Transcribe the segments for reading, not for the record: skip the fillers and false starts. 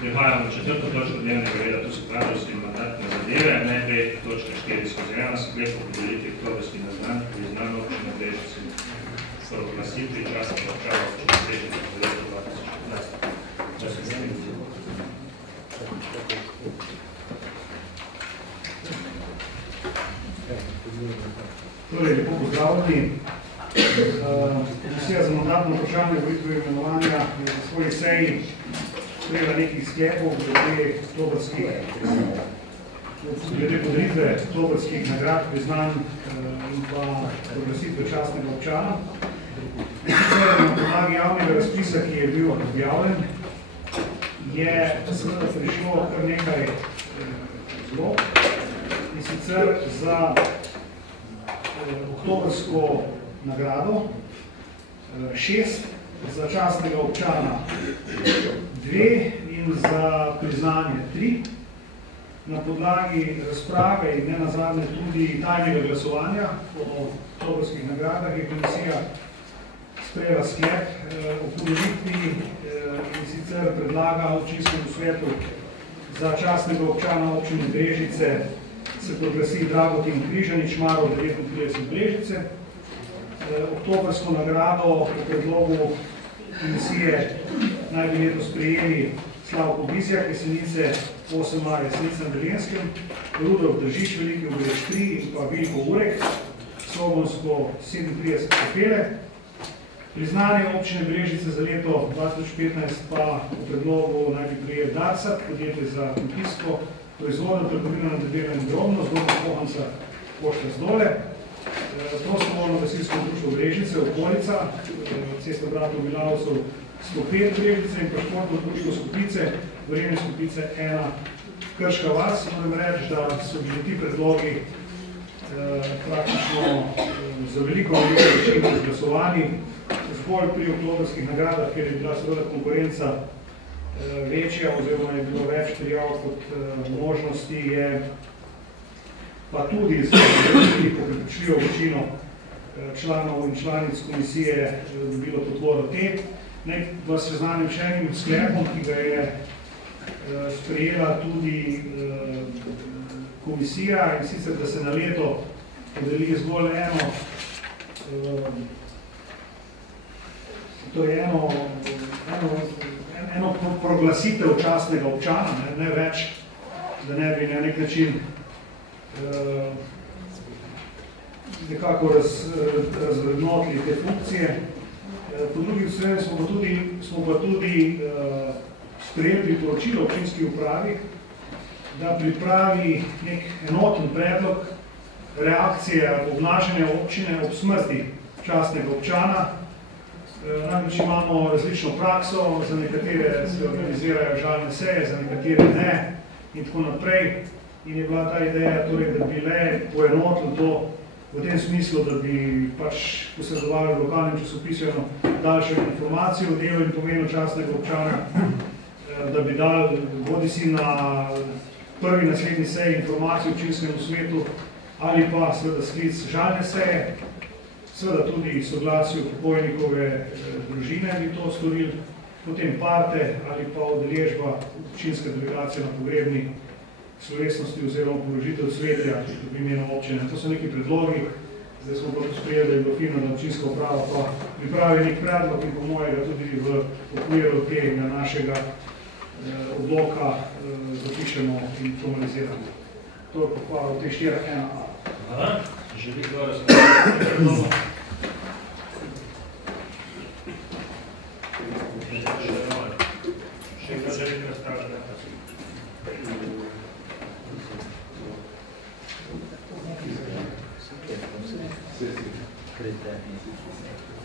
Prihajamo v četrto točko dnevnega reda, to so kadrovske in mandatne zadeve. Najprej točka 4/1, sklep o podelitvi oktobrskih naznanj, priznanj občine Brežice so oglasitvi časnega občana občine Brežice v letu 2015. Torej, lepo pozdravljeni. Komisija za mandatno vprašanje volitve imenovanja je v svoji seji sprejela nekih sklepov glede podelitve oktobrskih nagrad, priznanj in pa oglasitve častnega občana. Na podlagi javnega razpisa, ki je bil objavljen, je seveda prišlo kar nekaj zlog, in sicer za oktobrsko nagrado 6, za častnega občana 2 in za priznanje 3. Na podlagi razprave in nenazadnje tudi tajnega glasovanja o oktobrskih nagradah je komisija sprejela sklep o podelitvi in sicer predlaga občinskemu svetu za častnega občana občine Brežice se proglasi Dragotin Križanič, Marov 39 Brežice. Oktobrsko nagrado po predlogu komisije naj bi letos sprejeli Slavko Bizjak, Jesenice 8a, Jesenica na Velenjskem, Rudolf Držič, Veliki Ogrež 3 in pa Vilko Urek, Sogonsko 37 Kapele. Priznanje občine Brežice za leto 2015 pa po predlogu naj bi prejel Darsat, podjetje za kmetijsko proizvodno, trgovino na debelo in drobno, zgodno Pohanca Pošta Zdole, prostovoljno gasilsko društvo Brežice, okolica, cesta bratov Milavcev 105 Brežice in pa športno društvo Skupice, Vrejne Skupice 1 Krška vas. Moram reči, da so bili ti predlogi praktično za veliko večino izglasovani, zgolj pri oktobrskih nagradah, ker je bila seveda konkurenca večja oziroma je bilo več prijav kot možnosti, je pa tudi z prepričljivo večino članov in članic komisije dobilo podporo te. Naj vas seznanim še enim sklepom, ki ga je sprejela tudi komisija, in sicer, da se na leto podeli zgolj eno proglasitev častnega občana, ne več, da ne bi na nek način nekako razvrednotili te funkcije. Po drugi strani smo pa tudi sprejeli priporočilo občinski upravi, da pripravi nek enoten predlog reakcije ali obnašanja občine ob smrti častnega občana. Namreč imamo različno prakso, za nekatere se organizirajo žalne seje, za nekatere ne in tako naprej. In je bila ta ideja, torej, da bi le poenotili to v tem smislu, da bi pač posredovali v lokalnem časopisu eno daljšo informacijo o delu in pomenu častnega občana, da bi dali bodisi na prvi naslednji seji informacijo v občinskemu svetu ali pa seveda sklic žalne seje, seveda tudi soglasju pokojnikove družine bi to storili, potem parte ali pa udeležba občinske delegacije na pogrebni slovesnosti oziroma položitev cvetja v imenu občine. To so neki predlogi, zdaj smo pa sprejeli, da je bilo fino, da občinska uprava pa pripravi nek predlog in po mojega tudi v okviru tega našega odloka zapišemo in formaliziramo. To je pohvala v teh 4.1a. Hvala. Želi kdo razpravljati? Še kdo želi razpravljati?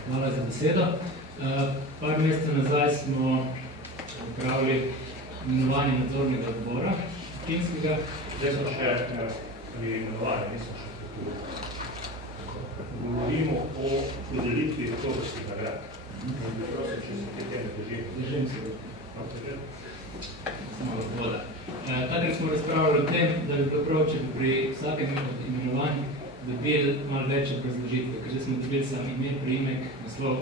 Hvala za besedo. Par mesecev nazaj smo opravili imenovanje nadzornega odbora občinskega. Zdaj smo še pri imenovanju, nismo še govorimo o podelitvi oktobrskih nagrad. Prosim, če se te teme držimo. Držim se. Takrat smo razpravljali o tem, da bi bilo prav, če bi pri vsakem imenovanju dobili malo več obrazložitve, ker že smo dobili sam ime, priimek, naslov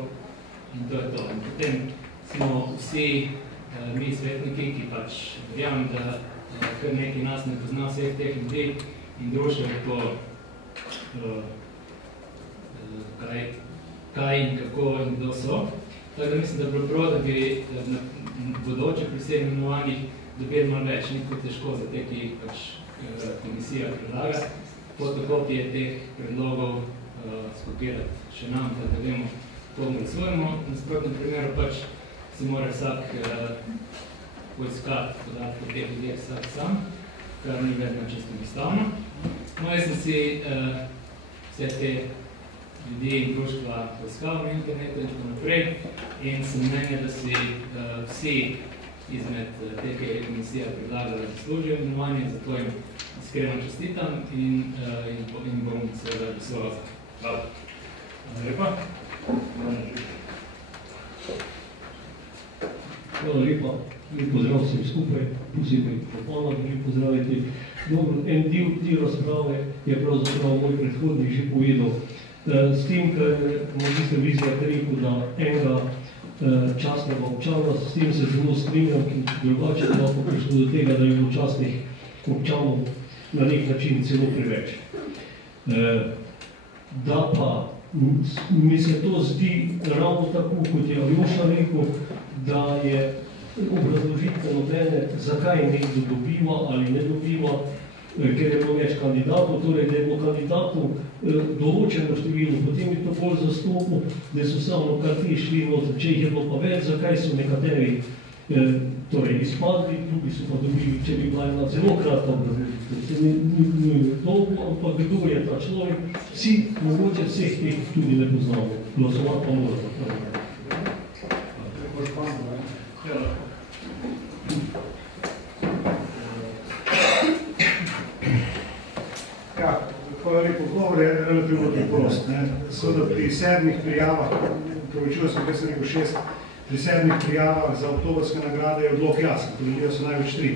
in to je to. In potem smo vsi mi svetniki, ki pač verjamem, da kar nekaj nas ne pozna vseh teh ljudi in društvo po kaj in kako in kdo so. Tako da mislim, da bi bilo prav, da bi na bodoče pri vseh imenovanjih dobili malo več, nikoli težko za te, ki pač komisija predlaga, fotokopije teh predlogov skopirati še nam, da vemo, kako glasujemo. Na nasprotnem primeru pač si mora vsak poiskati podatke o teh ljudeh vsak sam, kar ni vedno čisto enostavno. No, jaz sem si vse te ljudi in društva poiskal na internetu in tako naprej in sem mnenja, da si vsi izmed te, ki je komisija predlagala, zaslužijo imenovanje, zato jim iskreno čestitam in bom seveda glasoval. Hvala. Lepa. Hvala lepa. Lep pozdrav vsem skupaj, posebej popolno, da želim pozdraviti. Dobro, en del razprave je pravzaprav moj predhodnik že povedal. S tem, kar magister Vizjak rekel, da enega častnega občana, s tem se zelo strinjam, ki drugače da lahko prišlo do tega, da je bilo častnih občanov na nek način celo preveč. Da pa mi se to zdi ravno tako, kot je Aljoša rekel, da je obrazložitve nobene, zakaj nekdo dobiva ali ne dobiva, ker je bilo več kandidatov, torej da je bilo kandidatov določeno število, potem je to bolj zastopno, da so samo kar ti šli, če jih je bilo pa več, zakaj so nekateri torej izpadli, drugi so pa dobili, če bi bila ena zelo kratka obrazložitev. Se ni dolgo, ampak kdo je ta človek, vsi, mogoče vseh teh tudi ne poznamo, glasovati pa moramo. Hvala lepo, odgovor je relativno preprost. Seveda pri 7 prijavah, pravičujem sem, kaj sem rekel 6, pri 7 prijavah za oktobrske nagrade je odlok jasen, podeljijo se največ 3.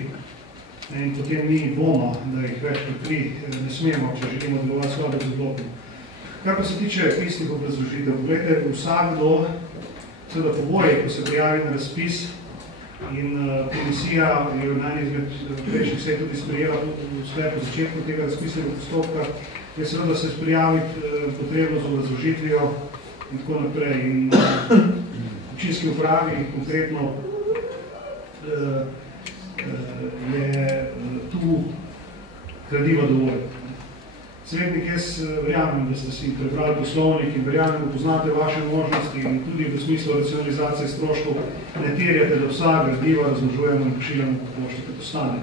In potem ni dvoma, da jih več kot 3 ne smemo, če želimo delovati skladno z odlokom. Kar pa se tiče pisnih obrazložitev, poglejte, vsakdo, seveda pogoje, ko se prijavi na razpis, in komisija je v eni izmed prejšnjih sej tudi sprejela v sklepu začetku tega razpisnega postopka, je seveda se prijaviti potrebno z obrazložitvijo in tako naprej. In občinski upravi konkretno je tu gradiva dovolj. Svetnik, jaz verjamem, da ste si prebrali poslovnik in verjamem, da poznate vaše možnosti in tudi v smislu racionalizacije stroškov ne terjate, da vsa gradiva razložujemo in pošiljamo po pošti, kot ostane.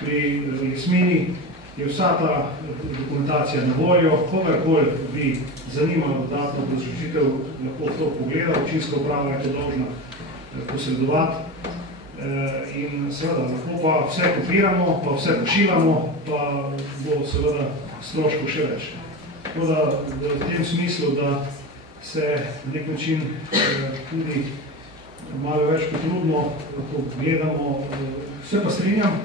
Pri Jasmini je vsa ta dokumentacija na voljo, kogarkoli bi zanimalo dodatno obrazložitev, lahko to pogleda, občinska uprava je to dolžna posredovati. In seveda, lahko pa vse kopiramo, pa vse pošiljamo, pa bo seveda stroškov še več. Tako da v tem smislu, da se na nek način tudi malo več potrudno, ko gledamo, vse pa strinjam,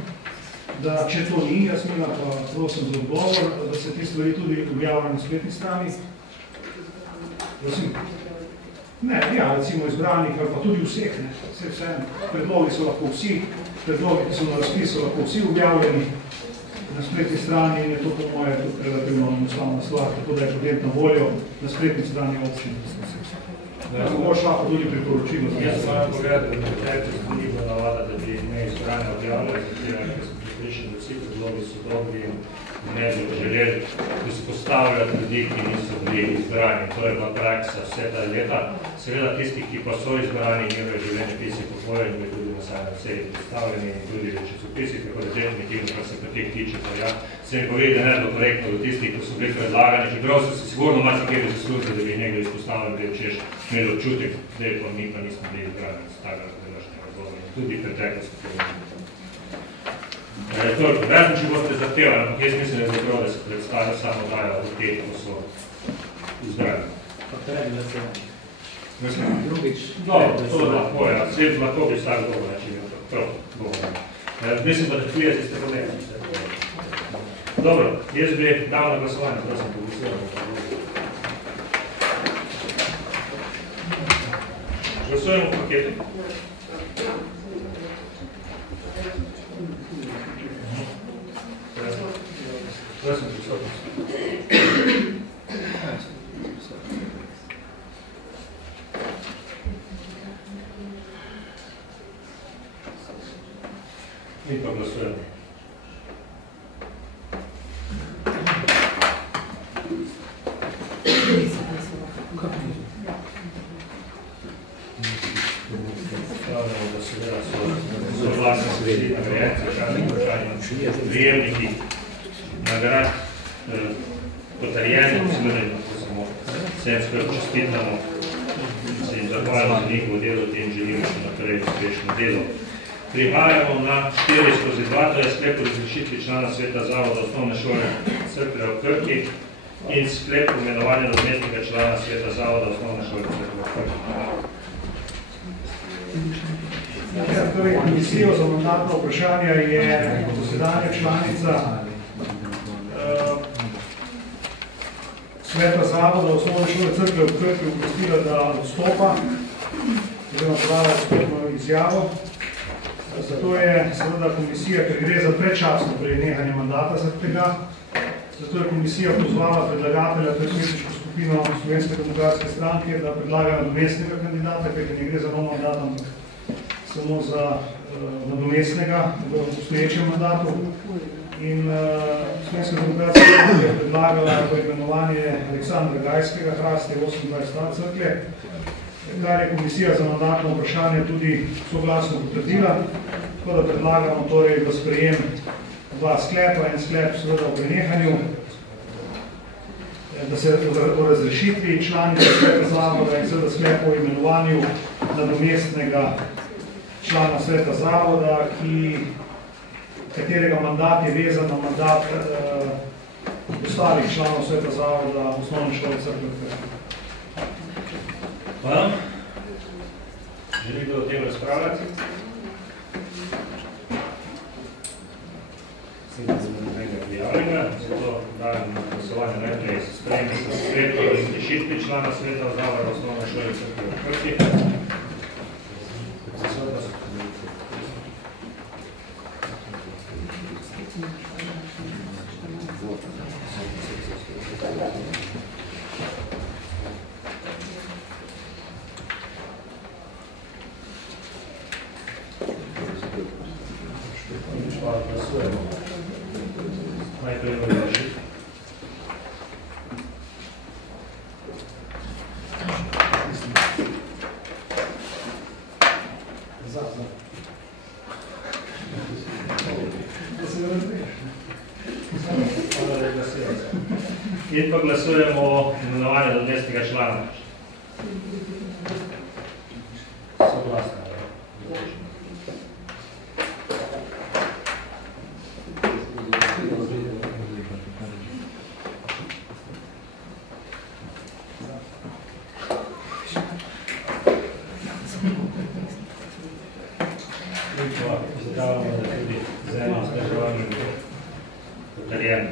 da če to ni Jasmina, pa prosim za odgovor, da se te stvari tudi objavljajo na spletni strani. Prosim. Ne, ja, recimo izbranih ali pa tudi vseh, ne, vse, predlogi so lahko vsi, predlogi, ki so na razpisu, lahko vsi objavljeni na spletni strani in je to po moje tudi relativno enostavna stvar, tako da je potem na voljo na spletni strani občine. Tako boš lahko tudi priporočilo. Jaz sem vam povedal, da nekaj ni bilo navada, da bi ne izbrane objavljali, ker sem pripričan, da vsi predlogi so dobri in ne bi želeli izpostavljati ljudi, ki niso bili izbrani. To je bila praksa vse ta leta. Seveda tisti, ki pa so izbrani in imajo življenjepisi po svoje in bi tudi na sami vsej izpostavljeni in tudi časopisi, tako da definitivno, kar se pa teh tiče, pa ja, se mi povedi, da ne bilo korektno do tistih, ki so bili predlagani, čeprav so se sigurno marsikaj zaslužili, da bi jih nekdo izpostavljali, da je češ imeli občutek, da pa mi pa nismo bili izbrani z takega današnjega razloga in tudi preteklosti povedali. Razen, če boste zahtevali, ampak jaz mislim, da je zapravo, da se predstavlja samo dajo od teh, ko so izbrani. Pa treba da se Mislim, drugič. Dobro, to lahko, ja. Svet lahko bi vsak dobro, če bi prav govoril. Mislim, da tudi jaz ste pomembni. Dobro, jaz bi dal na glasovanje, prosim, poglasujemo. Glasujemo v paketu. Prosim, prisotnost. Mi pa glasujemo. Stavljamo, da seveda so zaglasni sredi nagrajenci, časni vprašanja, prijemniki nagrad, potrjeni, seveda lahko samo vsem skrb čestitamo, se jim zahvalimo za njihovo delo in želimo še naprej uspešno delo. Prihajamo na 4/2, to je sklep o razrešitvi člana sveta Zavoda osnovne šole Cerklje ob Krki in sklep o imenovanju nadomestnega člana sveta Zavoda osnovne šole Cerklje ob Krki. Torej, komisijo za mandatna vprašanja je dosedanja članica sveta Zavoda osnovne šole Cerklje ob Krki uprostila, da odstopa, oziroma podala odstopno izjavo. Zato je seveda komisija, ker gre za predčasno prenehanje mandata za tega, zato je komisija pozvala predlagatelja, to je svetniško skupino Slovenske demokratske stranke, da predlaga nadomestnega kandidata, ker ne gre za nov mandat, ampak samo za nadomestnega v obstoječem mandatu. In Slovenska demokratska stranka je predlagala imenovanje Aleksandra Gajskega, Hraste 28 Cerklje, kar je komisija za mandatno vprašanje tudi soglasno potrdila, tako da predlagamo torej v sprejem dva sklepa, en sklep seveda o prenehanju, da se o razrešitvi članice sveta Zavoda in seveda sklep o imenovanju nadomestnega člana sveta Zavoda, katerega mandat je vezan na mandat ostalih članov sveta Zavoda osnovne šole Cerklje ob Krki. Hvala. Želi kdo o tem razpravljati? Nekaj prijavljega, zato dajem na glasovanje najprej sprejme se sklep o razrešitvi člana sveta Zavoda osnovne šole Cerklje ob Krki. Najprej odložiti. In pa glasujemo o imenovanju nadomestnega člana. Soglasno. Pozdravljamo, da tudi z enim vzdrževanjem potrjeno.